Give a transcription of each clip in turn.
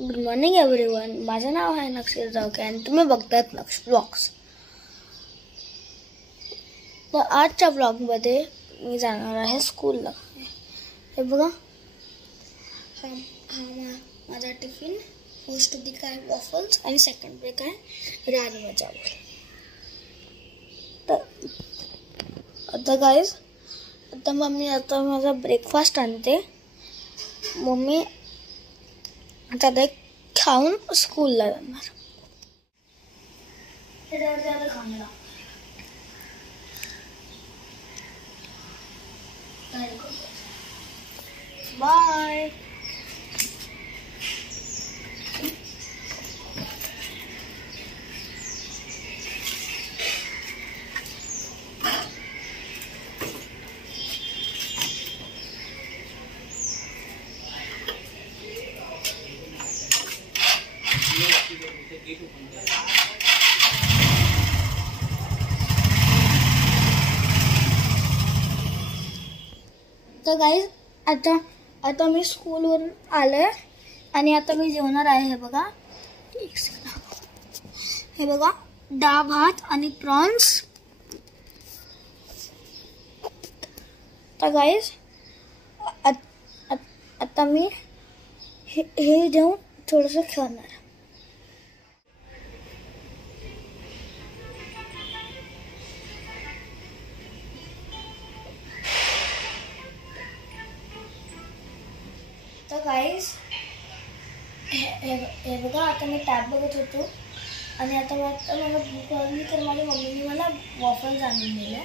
Good morning everyone. माझं नाव आहे नक्षल जावके आणि तुम्ही बघतायत नक्ष ब्लॉग्स. तर आजच्या ब्लॉगमध्ये मी जाणार आहे स्कूलला. हे बघा, हा माझा टिफिन. फर्स्ट ब्रेक आहे वॉफल्स आणि सेकंड ब्रेक आहे राजमा चावल. तर आता गाईज, आता मम्मी आता माझा ब्रेकफास्ट आणते. मम्मी आता ते खाऊन स्कूलला जाणार. बाय. तर गाईज, आता मी स्कूलवरून आले आणि आता मी जेवणार आहे. हे बघा, हे बघा, डाळ भात आणि प्रॉन्स. तर गाईज, आता मी हे जेवून थोडंसं खेळणार. तर गाईज, हे बघा, आता मी टॅब बघत होतो आणि आता मला भूक लागली तर माझ्या मम्मीने मला वॉफल्स आणून दिले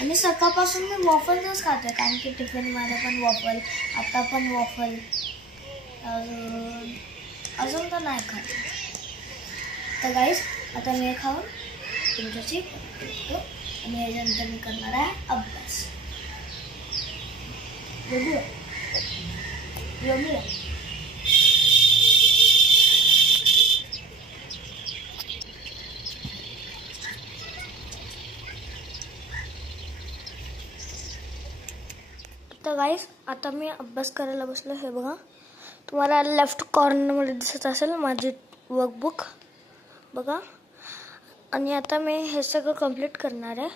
आणि सकाळपासून मी वॉफल्सच खाते, कारण की टिफिनमध्ये पण वॉफल, आता पण वॉफल, अजून तर नाही खात. तर गाईज, आता मी खाऊन तुमच्याशी भेटतो आणि याच्यानंतर मी करणार आहे अभ्यास. बघूया. तर गाईज, आता मी अभ्यास करायला बसलो. हे बघा, तुम्हाला लेफ्ट कॉर्नरमध्ये दिसत असेल माझी वर्कबुक बघा. आणि आता मी हे सगळं कंप्लीट करणार आहे.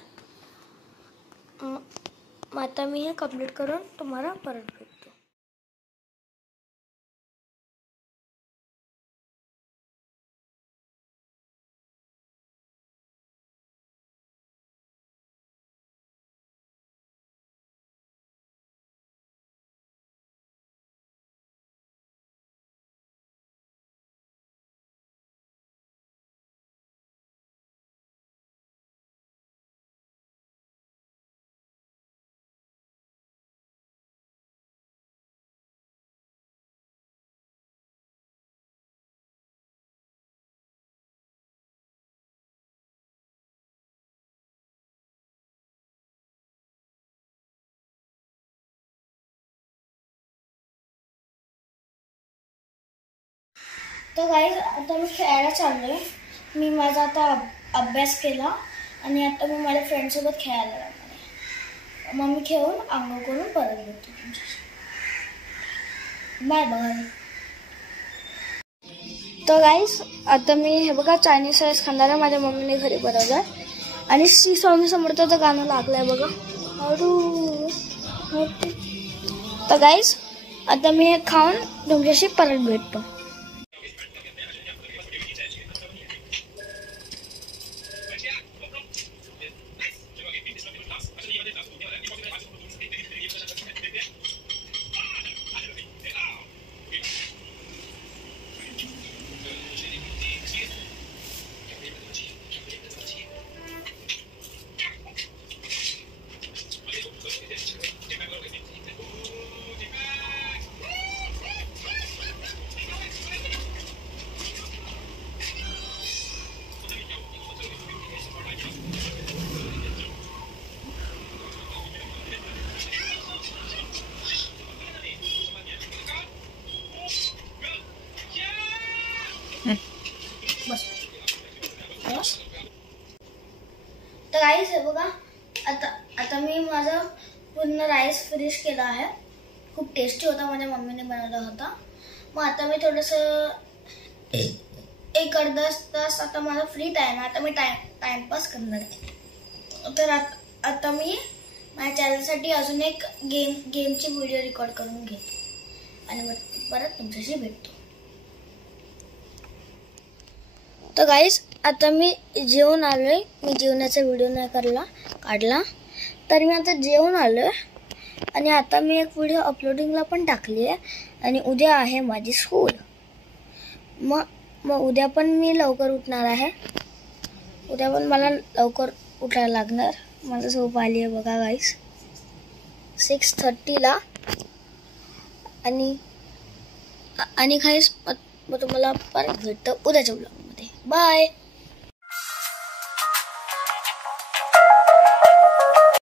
आता मी हे कंप्लीट करून तुम्हाला परत भेटतो. तर गाईज, आता मी खेळायला चाललोय. मी माझा आता अभ्यास केला आणि आता मी माझ्या फ्रेंडसोबत खेळायला जाणार आहे. मग मी खेळून आंघोळ करून परत येतो तुमच्याशी. Bye bye. तर गाईज, आता मी हे बघा चायनीज राईस खाणार आहे. माझ्या मम्मीने घरी बनवलं आहे आणि श्री स्वामी समर्थाचं गाणं लागलं आहे बघा. तर गाईज, आता मी हे खाऊन तुमच्याशी परत भेटतो. तर राईस हे बघा, आता मी माझा पूर्ण राईस फिनिश केला आहे. खूप टेस्टी होता, माझ्या मम्मीने बनवला होता. मग आता मी थोडंसं एक अर्धा तास आता माझा फ्री टाइम आहे. आता मी टाइमपास करणार आहे. तर आता मी माझ्या चॅनलसाठी अजून एक गेमची व्हिडिओ रेकॉर्ड करून घेतो आणि मग परत तुमच्याशी भेटतो. तर गाईज आता मी जेवून आलोय. मी जेवणाचा व्हिडिओ नाही काढला. तर मी आता जेवून आलोय आणि आता मी एक व्हिडिओ अपलोडिंगला पण टाकली आहे. आणि उद्या आहे माझी स्कूल. मग उद्या पण मी लवकर उठणार आहे. उद्या पण मला लवकर उठायला लागणार. माझं झोप आली आहे बघा गाईज 6:30 आणि गाईज मग तुम्हाला परत भेटतो उद्याच्या ब्लॉगमध्ये. बाय.